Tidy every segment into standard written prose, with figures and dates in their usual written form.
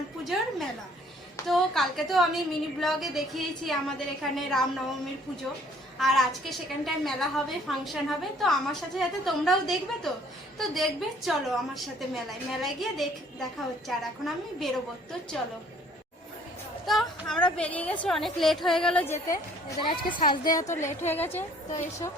হনুমান পুজোর মেলা। তো কালকে তো আমি মিনি ব্লগে দেখিয়েছি আমাদের এখানে রামনবমীর পুজো, আর আজকে সেকেন্ড টাইম মেলা হবে, ফাংশন হবে। তো আমার সাথে সাথে তোমরাও দেখবে। তো দেখবে, চলো আমার সাথে মেলায় গিয়ে দেখা হচ্ছে। আর এখন আমি বেরোবো, তো চলো। তো আমরা বেরিয়ে গেছি, অনেক লেট হয়ে গেল যেতে। এদের আজকে সাজতে এত লেট হয়ে গেছে। তো এসো।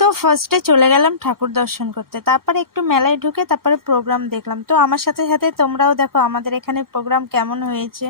তো ফার্স্টে চলে গেলাম ঠাকুর দর্শন করতে, তারপরে একটু মেলায় ঢুকে তারপরে প্রোগ্রাম দেখলাম। তো আমার সাথে সাথে তোমরাও দেখো আমাদের এখানে প্রোগ্রাম কেমন হয়েছে।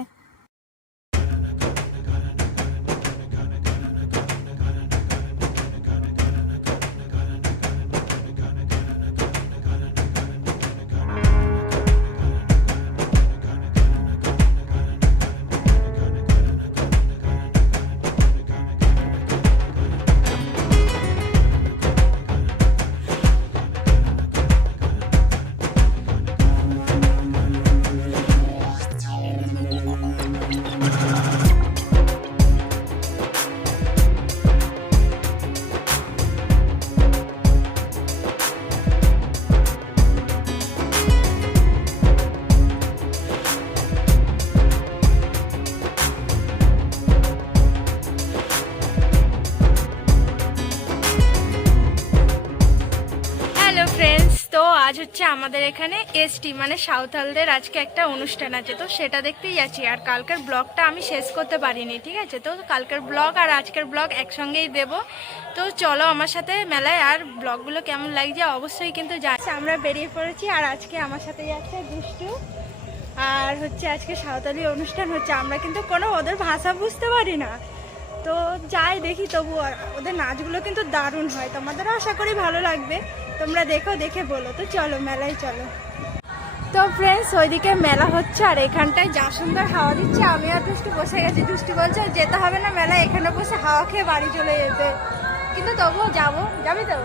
তো আজ হচ্ছে আমাদের এখানে এসটি মানে সাঁওতালদের আজকে একটা অনুষ্ঠান আছে, তো সেটা দেখতেই যাচ্ছি। আর কালকের ব্লগটা আমি শেষ করতে পারিনি, ঠিক আছে? তো কালকের ব্লগ আর আজকের ব্লগ একসঙ্গেই দেব। তো চলো আমার সাথে মেলায়। আর ব্লগগুলো কেমন লাগছে অবশ্যই কিন্তু যাচ্ছে। আমরা বেরিয়ে পড়েছি, আর আজকে আমার সাথে যাচ্ছে দুষ্টু। আর হচ্ছে আজকে সাঁওতালি অনুষ্ঠান হচ্ছে। আমরা কিন্তু কোনো ওদের ভাষা বুঝতে পারি না, তো যাই দেখি। তবু ওদের নাচগুলো কিন্তু দারুণ হয়, তোমাদেরও আশা করি ভালো লাগবে। তোমরা দেখো, দেখে বলো। তো চলো মেলায় চলো। তো ফ্রেন্ডস, ওইদিকে মেলা হচ্ছে আর এখানটায় যা সুন্দর হাওয়া দিচ্ছে। আমি আর দুষ্টু বসে গেছি। দুষ্টু বলছে যেতে হবে না মেলায়, এখানে বসে হাওয়া খেয়ে বাড়ি চলে যেতে। কিন্তু তবুও যাবো, যাবি তো?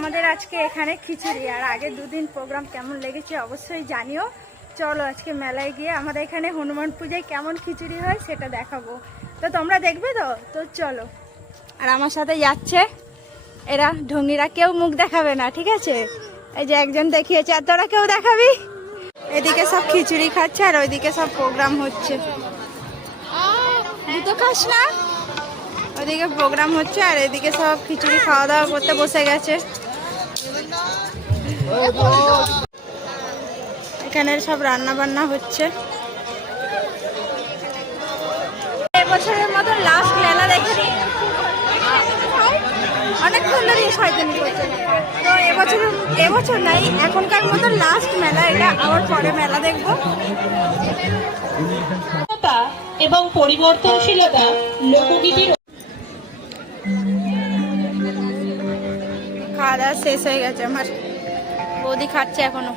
আমাদের আজকে এখানে খিচুড়ি। আর আগে দুদিন প্রোগ্রাম কেমন লেগেছে অবশ্যই জানিও। চলো আজকে মেলায় গিয়ে আমাদের এখানে হনুমান পূজায় কেমন খিচুড়ি হয় সেটা দেখাবো। তো তোমরা দেখবে তো চলো। আর আমার সাথে যাচ্ছে এরা ঢঙ্গিরা, কেউ মুখ দেখাবে না, ঠিক আছে? এই যে একজন দেখিয়েছে, আর তোরা কেউ দেখাবি? এদিকে সব খিচুড়ি খাচ্ছে আর ওইদিকে সব প্রোগ্রাম হচ্ছে। দুটো খাস না? ওইদিকে প্রোগ্রাম হচ্ছে আর এদিকে সব খিচুড়ি খাওয়া দাওয়া করতে বসে গেছে। এখানে সব রান্না বান্না হচ্ছে। এবছরের মতো লাস্ট মেলা দেখে অনেকক্ষণ ধরে শয়তানি করছে। তো এবছর নাই, এখনকার মতো লাস্ট মেলা এটা, আবার পরে মেলা দেখবো। এবং পরিবর্তনশীলতা লোকগীতির খাওয়া দাওয়া শেষ হয়ে গেছে আমার, বৌদি খাচ্ছে এখনো।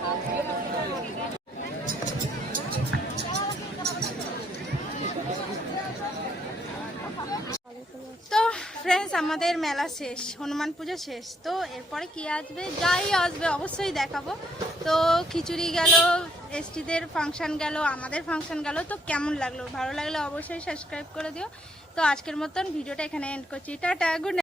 তো ফ্রেন্ডস, আমাদের মেলা শেষ, হনুমান পুজো শেষ। তো এরপরে কি আসবে, যাই আসবে অবশ্যই দেখাবো। তো খিচুড়ি গেল, এসটিদের ফাংশন গেল, আমাদের ফাংশন গেল। তো কেমন লাগলো, ভালো লাগলে অবশ্যই সাবস্ক্রাইব করে দিও। তো আজকের মতন ভিডিওটা এখানে এন্ড করছি। Tata, good night.